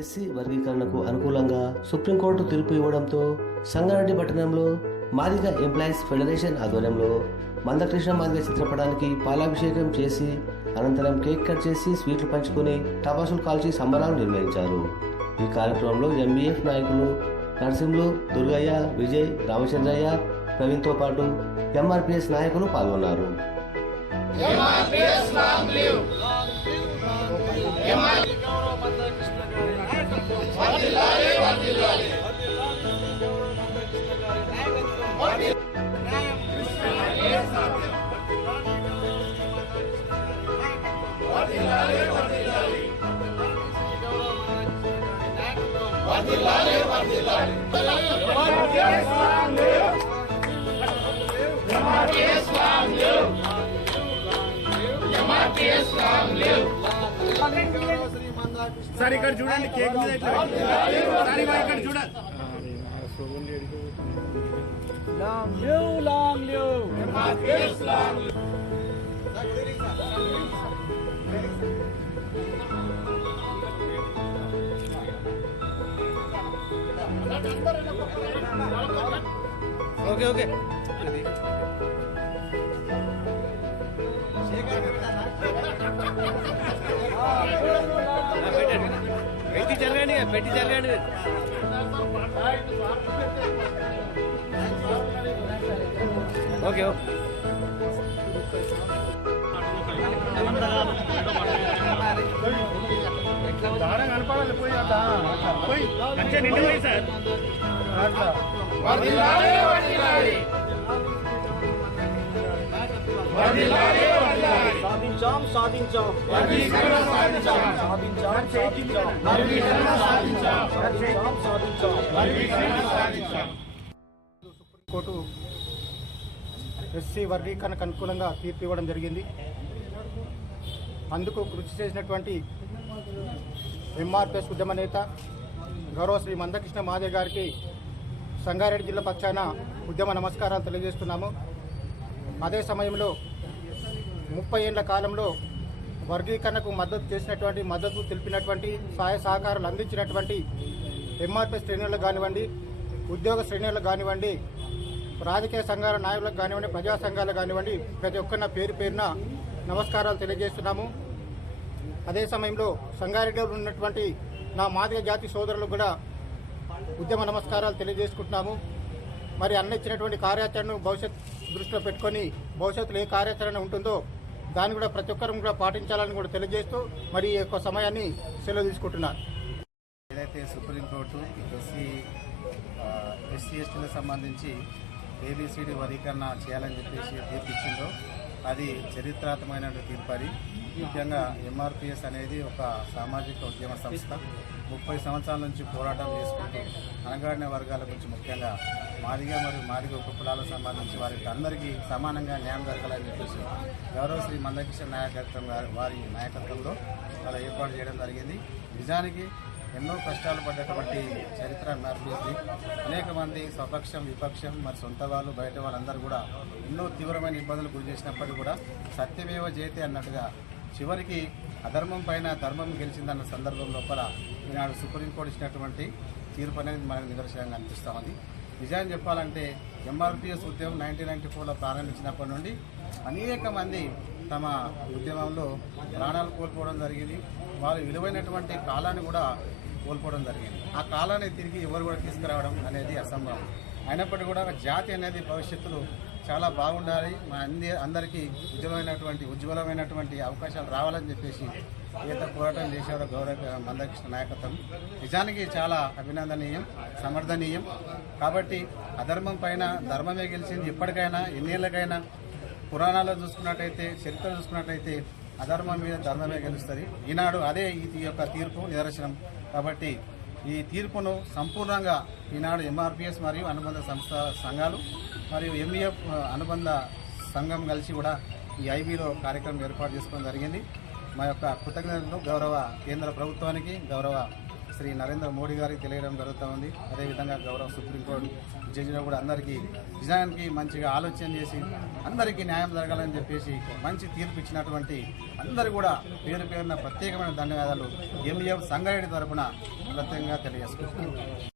SC వర్గీకరణకు అనుకూలంగా supreme court తీర్పు ఇవ్వడంతో సంగారెడ్డి పట్టణంలో మాదిగ ఎంప్లాయీస్ ఫెడరేషన్ ఆధ్వర్యంలో మందకృష్ణ మాదిగ చిత్రపటానికి పాలాభిషేకం చేసి అనంతరం కేక్ కట్ చేసి స్వీట్లు పంచుకొని టపాసులు కాల్చి సంబరాలు నిర్వహించారు. ఈ కార్యక్రమంలో ఎంబీఎఫ్ నాయకులు నరసింహులు దుర్గయ్య విజయ్ రామచంద్రయ్య ప్రవీణ్తో పాటు ఎంఆర్పిఎస్ నాయకులు పాల్గొన్నారు. What the lie, what the lie, what the lie, what the lie, what the lie, what the lie, what the lie, what the lie, what the lie, what the lie, what the lie, what the lie, what the lie, what the lie, what the lie, what the lie, what the lie, sir ఇక్కడ చూడండి cake మీద ఇట్లా పెట్టి. Sir ఇగో ఇక్కడ చూడండి long live long live okay okay పెట్టి జరగండి పెట్టి జరగండి ఓకే ఓకే దారం కనపడాలి పోయి అట్లా పోయి మంచిగా నిండి పోయి సార్ అట్లా సాధించాం సాధించాం. సాధించాం. సాధించాం సాధించాం. కోర్టు ఎస్సీ వర్గీకరణకు అనుకూలంగా తీర్పు ఇవ్వడం జరిగింది. అందుకు కృషి చేసినటువంటి ఎంఆర్పిఎస్ ఉద్యమ నేత గౌరవ శ్రీ మందకృష్ణ మాదే గారికి సంగారెడ్డి జిల్లా పక్షాన ఉద్యమ నమస్కారాలు తెలియజేస్తున్నాము. అదే సమయంలో ముప్పై ఏళ్ళ కాలంలో వర్గీకరణకు మద్దతు చేసినటువంటి మద్దతు తెలిపినటువంటి సహాయ సహకారాలు అందించినటువంటి ఎంఆర్పీ శ్రేణులకు కానివ్వండి ఉద్యోగ శ్రేణులకు కానివ్వండి రాజకీయ సంఘాల నాయకులకు కానివ్వండి ప్రజా సంఘాలకు కానివ్వండి ప్రతి ఒక్కరిన పేరు పేరున నమస్కారాలు తెలియజేస్తున్నాము. అదే సమయంలో సంగారెడ్డిలో ఉన్నటువంటి నా మాదిగ జాతి సోదరులకు కూడా ఉద్యమ నమస్కారాలు తెలియజేసుకుంటున్నాము. మరి అన్న ఇచ్చినటువంటి కార్యాచరణను భవిష్యత్ దృష్టిలో పెట్టుకొని భవిష్యత్తులో ఏ కార్యాచరణ ఉంటుందో దాన్ని కూడా ప్రతి ఒక్కరు కూడా పాటించాలని కూడా తెలియజేస్తూ మరి ఈ యొక్క సమయాన్ని సెలవు తీసుకుంటున్నాను ఏదైతే సుప్రీంకోర్టు ఎస్సీ ఎస్సీ ఎస్టీలకు సంబంధించి ఏబీసీడీ వర్గీకరణ చేయాలని చెప్పేసి తీర్పు ఇచ్చిందో అది చరిత్రాత్మకమైన తీర్పు అది ముఖ్యంగా ఎంఆర్పిఎస్ అనేది ఒక సామాజిక ఉద్యమ సంస్థ. ముప్పై సంవత్సరాల నుంచి పోరాటం చేసుకుంటూ అనగాడిన వర్గాల గురించి ముఖ్యంగా మారిగా మరియు మాదిగ ఉప కులాలకు సంబంధించి వారికి అందరికీ సమానంగా న్యాయం జరగాలని చెప్పేసి గౌరవ శ్రీ మందకిషన్ నాయకత్వం వారి నాయకత్వంలో అలా ఏర్పాటు చేయడం జరిగింది. నిజానికి ఎన్నో కష్టాలు పడ్డటువంటి చరిత్ర ఎంఆర్పిఎస్ది అనేక మంది స్వపక్షం విపక్షం మరి సొంత వాళ్ళు బయట వాళ్ళందరూ కూడా ఎన్నో తీవ్రమైన ఇబ్బందులు గురి చేసినప్పటికీ కూడా సత్యమేవ జయతే అన్నట్టుగా చివరికి అధర్మం పైన ధర్మం గెలిచిందన్న సందర్భం లోపల ఈనాడు సుప్రీంకోర్టు ఇచ్చినటువంటి తీర్పు అనేది మనకు నిదర్శనంగా అనిపిస్తూ ఉంది. నిజాన్ని చెప్పాలంటే ఎంఆర్పిఎస్ ఉద్యమం నైన్టీన్ నైన్టీ ఫోర్లో ప్రారంభించినప్పటి నుండి అనేక మంది తమ ఉద్యమంలో ప్రాణాలు కోల్పోవడం జరిగింది. వారు విలువైనటువంటి కాలాన్ని కూడా కోల్పోవడం జరిగింది. ఆ కాలాన్ని తిరిగి ఎవరు కూడా తీసుకురావడం అనేది అసంభవం. అయినప్పటికీ కూడా జాతి అనేది భవిష్యత్తులో చాలా బాగుండాలి. మా అంది అందరికీ ఉజ్వలమైనటువంటి ఉజ్వలమైనటువంటి అవకాశాలు రావాలని చెప్పేసి ఈత పోరాటం చేసేవారు గౌరవ మందకృష్ణ నాయకత్వం. నిజానికి చాలా అభినందనీయం సమర్థనీయం. కాబట్టి అధర్మం పైన ధర్మమే గెలిచింది ఇప్పటికైనా ఎన్నేళ్ళకైనా పురాణాల్లో చూసుకున్నట్టయితే చరిత్ర చూసుకున్నట్టయితే అధర్మం మీద ధర్మమే గెలుస్తుంది. ఈనాడు అదే ఈ యొక్క తీర్పు నిదర్శనం. కాబట్టి ఈ తీర్పును సంపూర్ణంగా ఈనాడు ఎంఆర్పిఎస్ మరియు అనుబంధ సంస్థ సంఘాలు మరియు ఎంఈఎఫ్ అనుబంధ సంఘం కలిసి కూడా ఈ ఐబీలో కార్యక్రమం ఏర్పాటు చేసుకోవడం జరిగింది. మా యొక్క కృతజ్ఞతలు గౌరవ కేంద్ర ప్రభుత్వానికి గౌరవ శ్రీ నరేంద్ర మోడీ గారికి తెలియడం జరుగుతూ ఉంది అదేవిధంగా గౌరవ సుప్రీంకోర్టు జడ్జిలో కూడా అందరికీ నిజానికి మంచిగా ఆలోచన చేసి అందరికీ న్యాయం జరగాలని చెప్పేసి మంచి తీర్పు ఇచ్చినటువంటి అందరూ కూడా పేరు పేరున ప్రత్యేకమైన ధన్యవాదాలు. ఎంఈఎఫ్ సంగారెడ్డి తరఫున ప్రత్యేకంగా తెలియజేసుకుంటున్నాను.